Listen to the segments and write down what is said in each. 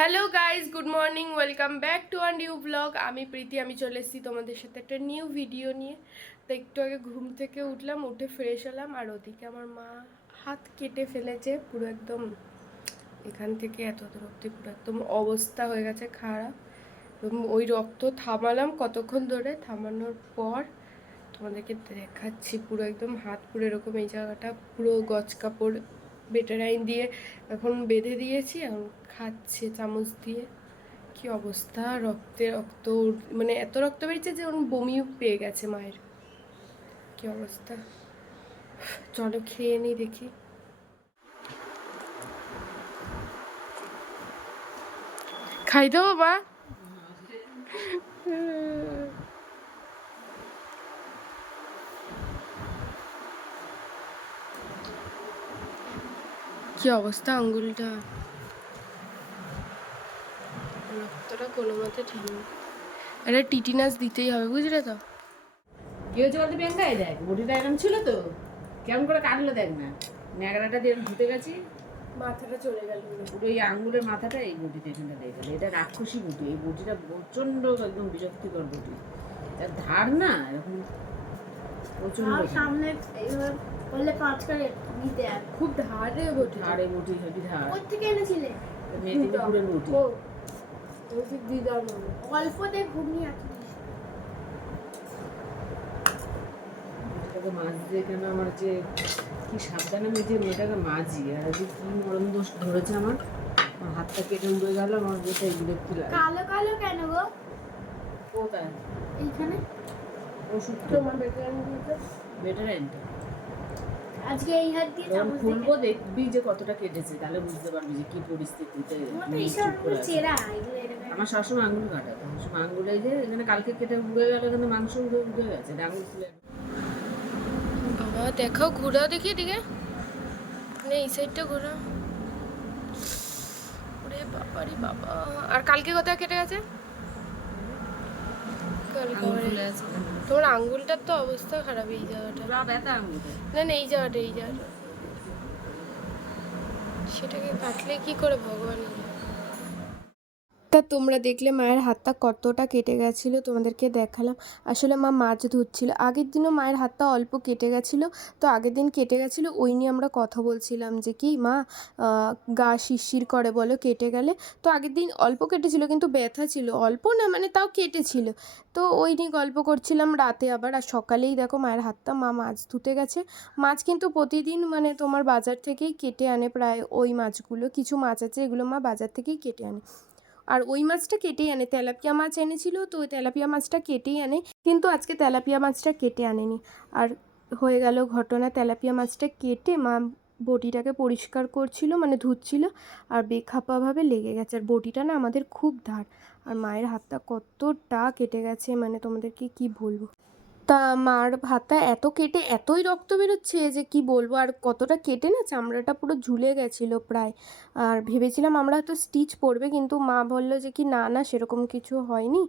Hello guys, good morning, welcome back to our new blog. আমি প্রীতি, আমি চলে এসেছি তোমাদের সাথে একটা নিউ ভিডিও নিয়ে। তো একটু আগে ঘুম থেকে উঠলাম, উঠে ফ্রেশ হলাম, আর ওদিকে আমার মা হাত কেটে ফেলেছে পুরো একদম, এখান থেকে এত দূর অব্দি পুরো একদম অবস্থা হয়ে গেছে খারাপ। এবং ওই রক্ত থামালাম কতক্ষণ ধরে, থামানোর পর তোমাদেরকে দেখাচ্ছি পুরো একদম হাত পুরো এরকম, এই জায়গাটা পুরো গজ কাপড় বেটারাইন দিয়ে এখন বেঁধে দিয়েছি, এখন খাচ্ছে চামচ দিয়ে। কি অবস্থা, রক্তে রক্ত, মানে এত রক্ত বেরিয়েছে যে ওর বমিও পেয়ে গেছে মায়ের। কি অবস্থা, চলো খেয়ে নি দেখি। খাই দেবো মা? কি অবস্থা আঙ্গুলটা, রক্তটা কোনো মতে ঠিক নেই। একটা টিটিনাস দিতেই হবে, বুঝলে তো? কি হয়েছে বলতে প্রিয়াঙ্কা? দেখ বটিটা এরকম ছিল তো, কেমন করে কাটলো দেখ না, ন্যাকড়াটা দিয়ে ঢুকে গেছি, মাথাটা চলে গেল পুরো এই আঙ্গুলের মাথাটা এই বটিতে এখানটা দিয়ে গেল। এটা রাক্ষসী বটি, এই বটিটা প্রচন্ড একদম বিরক্তিকর বটি। তার ধার না এরকম প্রচন্ড সামনে এইভাবে বললে 5 করে নিতে আর খুব ধারে বটি। ধারে বটি, হেভি ধার। কোথা থেকে এনেছিলে? মেদিনীপুরের বটি। দিদার মনে অল্পতে ঘুমিয়ে আছিস। মেয়েটাকে মাছ দিয়ে কেন আমার যে কি সাবধানে আমি যে মেয়েটাকে মাঝি, আর আজকে কি মরণ দোষ ধরেছে আমার, আমার হাতটা কেটে উড়ে গেল, আমার যেটা বিরক্তি লাগে। কালো কালো কেন গো? কোথায়? এইখানে ওষুধ তোমার বেটারাইন দিতে। বেটারাইনটা আজকে এই হাত দিয়ে যখন চামচ খুলবো দেখবি যে কতটা কেটেছে, তাহলে বুঝতে পারবি যে কি পরিস্থিতিতে তোমার তো আমি এইসব চুপ করে আছি। চেরা এগুলো এরকম। আমার সবসময় আঙুল কাটা, তো সবসময় আঙুলে যে এখানে কালকে কেটে উড়ে গেল, এখানে মাংস উড়ে উড়ে গেছে, এটা আঙুল ফুলে। বাবা দেখাও, ঘোরাও দেখি এদিকে, মানে এই সাইডটা ঘোরাও। ওরে বাবা রে বাবা, আর কালকে কোথায় কেটে গেছে? আঙুল ফুলে আছে, তোমার আঙ্গুলটার তো অবস্থা খারাপ, এই জায়গাটা। পুরো ব্যথা আঙুলে। না না, এই জায়গাটা, এই জায়গাটা, সেটাকে কাটলে কি করে ভগবান জানে। তা তোমরা দেখলে মায়ের হাতটা কতটা কেটে গেছিলো, তোমাদেরকে দেখালাম। আসলে মা মাছ ধুচ্ছিল, আগের দিনও মায়ের হাতটা অল্প কেটে গেছিলো। তো আগের দিন কেটে গেছিলো, ওই নিয়ে আমরা কথা বলছিলাম যে কি মা গা শিরশির করে বলো কেটে গেলে। তো আগের দিন অল্প কেটেছিল কিন্তু ব্যথা ছিল, অল্প না মানে তাও কেটেছিল। তো ওই নিয়ে গল্প করছিলাম রাতে আবার, আর সকালেই দেখো মায়ের হাতটা মা মাছ ধুতে গেছে। মাছ কিন্তু প্রতিদিন মানে তোমার বাজার থেকেই কেটে আনে, প্রায় ওই মাছগুলো, কিছু মাছ আছে এগুলো মা বাজার থেকেই কেটে আনে। আর ওই মাছটা কেটেই আনে, তেলাপিয়া মাছ এনেছিল তো ওই তেলাপিয়া মাছটা কেটেই আনে, কিন্তু আজকে তেলাপিয়া মাছটা কেটে আনেনি। আর হয়ে গেল ঘটনা, তেলাপিয়া মাছটা কেটে মা বটিটাকে পরিষ্কার করছিল, মানে ধুচ্ছিল, আর বেখাপ্পাভাবে লেগে গেছে। আর বটিটা না আমাদের খুব ধার, আর মায়ের হাতটা কতটা কেটে গেছে মানে তোমাদেরকে কি বলবো। তা মার হাতটা এত কেটে এতই রক্ত বেরোচ্ছে যে কি বলবো, আর কতটা কেটে না চামড়াটা পুরো ঝুলে গেছিলো প্রায়। আর ভেবেছিলাম আমরা হয়তো স্টিচ পড়বে, কিন্তু মা বললো যে কি না না সেরকম কিছু হয়নি,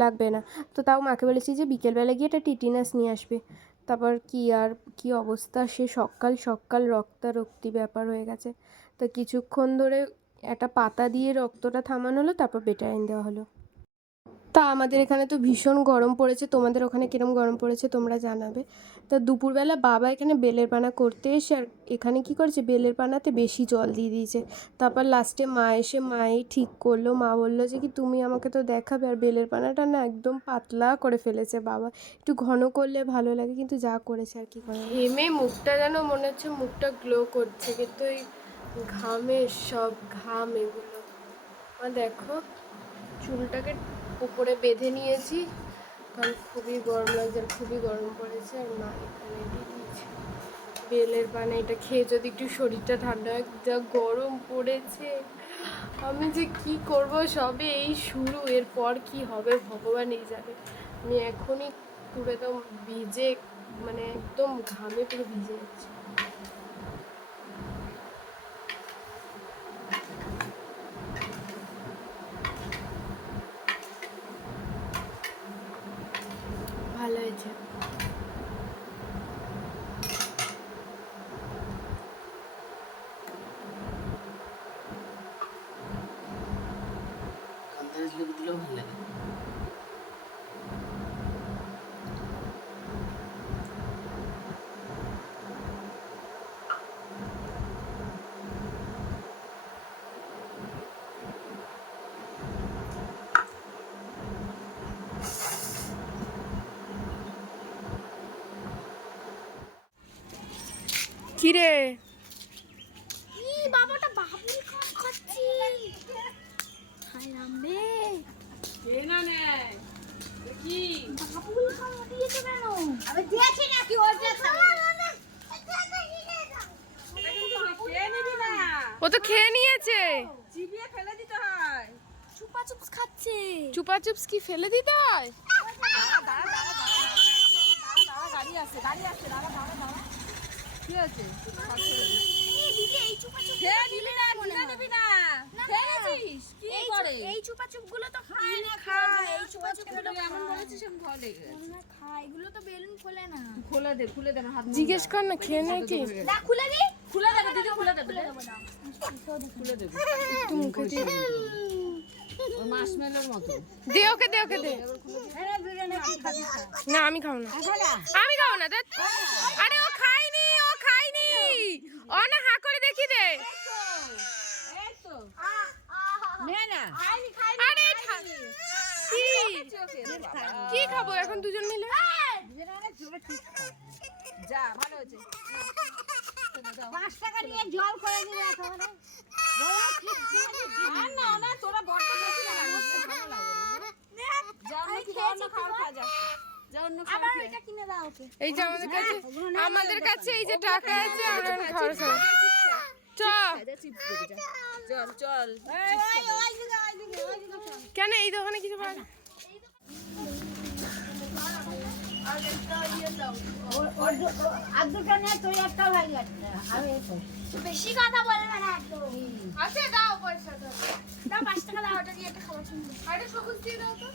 লাগবে না। তো তাও মাকে বলেছি যে বিকেলবেলা গিয়ে একটা টিটিনাস নিয়ে আসবে। তারপর কি আর কি অবস্থা, সে সকাল সকাল রক্তারক্তি ব্যাপার হয়ে গেছে। তো কিছুক্ষণ ধরে একটা পাতা দিয়ে রক্তটা থামানো হলো, তারপর বেটাইন দেওয়া হলো। তা আমাদের এখানে তো ভীষণ গরম পড়েছে, তোমাদের ওখানে কিরম গরম পড়েছে তোমরা জানাবে। তা দুপুরবেলা বাবা এখানে বেলের পানা করতে এসে আর এখানে কি করেছে, বেলের পানাতে বেশি জল দিয়ে দিয়েছে। তারপর লাস্টে মা এসে মাই ঠিক করলো, মা বললো যে কি তুমি আমাকে তো দেখাবে, আর বেলের পানাটা না একদম পাতলা করে ফেলেছে বাবা, একটু ঘন করলে ভালো লাগে, কিন্তু যা করেছে আর কি করে। ঘেমে মুখটা যেন মনে হচ্ছে মুখটা গ্লো করছে, কিন্তু এই ঘামে, সব ঘাম এগুলো। আর দেখো চুলটাকে উপরে বেঁধে নিয়েছি, কারণ খুবই গরম লাগছে, আর খুবই গরম পড়েছে। আর মা এখানে দিয়ে দিয়েছে বেলের পানা, এটা খেয়ে যদি একটু শরীরটা ঠান্ডা হয়, যা গরম পড়েছে। আমি যে কি করব, সবে এই শুরু, এরপর কি হবে ভগবানই জানে। আমি এখনই পুরো একদম ভিজে, মানে একদম ঘামে পুরো ভিজে যাচ্ছে। ভালো হয়েছে। লেবু দিলেও ভালো লাগে। কি রে ই বাবাটা বাবুল খাট খাচ্ছি। হায় রাম রে, কে না নেয় কি বাবুল খাট দিয়েছে কেন? আমি দিয়েছি নাকি ওটা? খেয়ে নিবি না, ও তো খেয়ে নিয়েছে চিবিয়ে ফেলে দিতে হয়। চুপা চুপস খাচ্ছে। চুপা চুপস কি ফেলে দিতে হয়? গাড়ি আছে কি আছে? এই দিদি এই চুপা চুপ খেয়ে নিবি না, কিনে নিবি না, খেয়ে নিস কি করে? এই চুপা চুপ গুলো তো খায় না, খায় এই চুপা চুপ গুলো তুই এমন বলেছিস আমি ভয় লেগে গেছে। খায়, এগুলো তো বেলুন খোলে না। খুলে দে না, হাত জিজ্ঞেস কর না খেয়ে নেয় কি? দা খুলে দি, খুলে দেবে দিদি, খুলে দেবে খুলে দেবে একটু মুখে দিয়ে ওই মাশমেলোর মতো। দে ওকে দে ওকে দে। না আমি খাবো না, আমি খাবো না। ধ্যাৎ। আরে ও খায়নি, ও খায়নি। ও না হা করে দেখি দে। এই তো নে না, আরে কি কি খাবো এখন দুজন মিলে? যা ভালো হয়েছে। 5 টাকা নিয়ে জল করে দিবে একেবারে। না না তোরা বড় বেশি লাগাচ্ছিস, ভালো লাগে না। যা অন্য খাওয়া খা যা, যা অন্য খাওয়া আবার খেয়ে। এটা কিনে দাও ওকে। এই যে আমাদের কাছে এই যে টাকা আছে আমরা খাওয়ার খাবো। চ চিপস দেবে যা, চল কেন এই দোকানে কিছু পাওয়া যায়? আর দুটো নে, তুই একটা ভাই একটা। আমি বেশি কথা বলবে না একদম। আছে দাও পয়সা দাও। দাও 5 টাকা দাও, ওটা দিয়ে একটা খাবার কিনবো। আরে সবুজ দিয়ে দাও তো।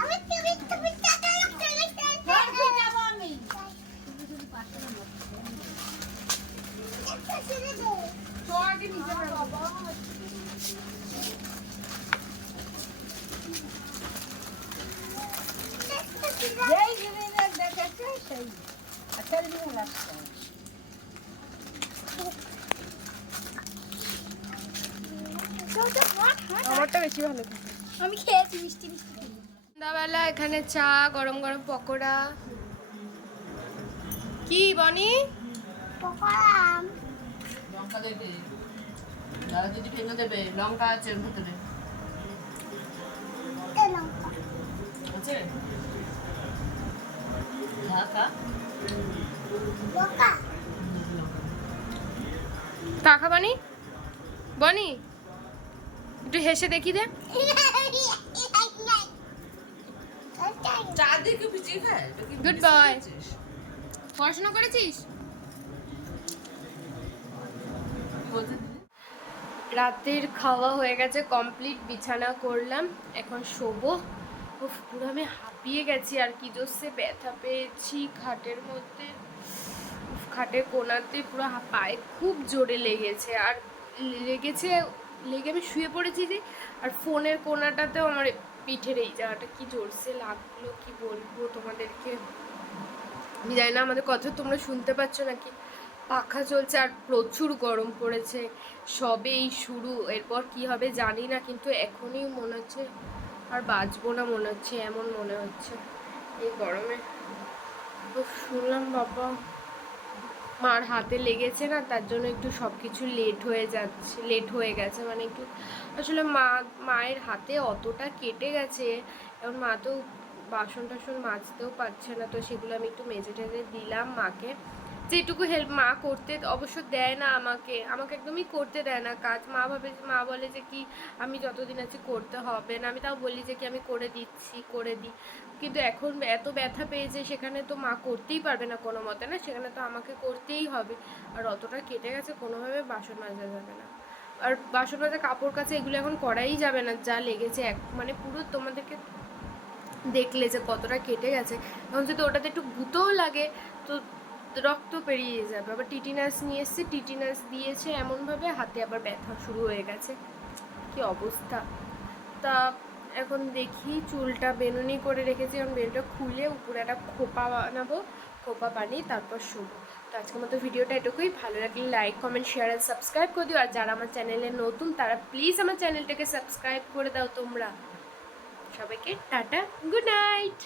আমি তুমি টাকা লাগতে যাবো আমি। তো আগে নিচে বাবা। যেই জিনিস দেখেছে সেই আসল জিনিস লাগছে। আমারটা বেশি ভালো লাগে। আমি খেয়েছি মিষ্টি মিষ্টি। সন্ধ্যাবেলা এখানে চা, গরম গরম পকোড়া। কি বনি? পকোড়া লঙ্কা দেবে, দাদা দিদি ভেঙে দেবে, লঙ্কা আছে ওর ভিতরে লঙ্কা আছে। খা খা লঙ্কা কাকা বনি? বনি একটু হেসে দেখি দে। চারদিকে ভিজিয়ে খায়। Good boy. পড়াশোনা করেছিস? রাতের খাওয়া হয়ে গেছে কমপ্লিট, বিছানা করলাম, এখন শোবো। উফ পুরো আমি হাঁপিয়ে গেছি আর কি জোরসে ব্যথা পেয়েছি খাটের মধ্যে। উফ, খাটের কোনাতে পুরো পায়ে খুব জোরে লেগেছে আর লেগে আমি শুয়ে পড়েছি যে, আর ফোনের কোনাটাতেও আমার পিঠের এই জায়গাটা কি জোরসে লাগলো, কি বলবো তোমাদেরকে। আমি জানি না আমাদের কথা তোমরা শুনতে পাচ্ছ নাকি, পাখা চলছে আর প্রচুর গরম পড়েছে। সবেই শুরু, এরপর কি হবে জানি না, কিন্তু এখনই মনে হচ্ছে আর বাঁচবো না মনে হচ্ছে, এমন মনে হচ্ছে এই গরমে। তো শুনলাম বাবা মার হাতে লেগেছে না, তার জন্য একটু সব কিছু লেট হয়ে গেছে, মানে একটু আসলে মায়ের হাতে অতটা কেটে গেছে, এখন মা তো বাসন টাসন মাজতেও পারছে না, তো সেগুলো আমি একটু মেজে টেজে দিলাম মাকে। যেটুকু হেল্প মা করতে অবশ্য দেয় না আমাকে একদমই করতে দেয় না কাজ। মা বলে যে কি আমি যতদিন আছি করতে হবে না, আমি তাও বলি যে কি আমি করে দিই, কিন্তু এখন এত ব্যথা পেয়েছে সেখানে তো মা করতেই পারবে না কোনো মতে, না সেখানে তো আমাকে করতেই হবে। আর অতটা কেটে গেছে কোনোভাবে বাসন মাজা যাবে না, আর বাসন মাজা কাপড় কাচা এগুলো এখন করাই যাবে না, যা লেগেছে মানে পুরো তোমাদেরকে দেখলে যে কতটা কেটে গেছে। এখন যদি ওটাতে একটু গুঁতোও লাগে তো রক্ত বেরিয়ে যাবে। আবার টিটিনাস নিয়ে এসছে, টিটিনাস দিয়েছে এমনভাবে হাতে আবার ব্যথা শুরু হয়ে গেছে। কি অবস্থা। তা এখন দেখি, চুলটা বেনুনি করে রেখেছি, এখন বেনুটা খুলে উপরে একটা খোপা বানাবো, খোপা বানিয়ে তারপর শুবো। তো আজকের মতো ভিডিওটা এটুকুই। ভালো লাগলে লাইক, কমেন্ট, শেয়ার আর সাবস্ক্রাইব করে দিও। আর যারা আমার চ্যানেলে নতুন তারা প্লিজ আমার চ্যানেলটাকে সাবস্ক্রাইব করে দাও তোমরা। সবাইকে টাটা, গুড নাইট।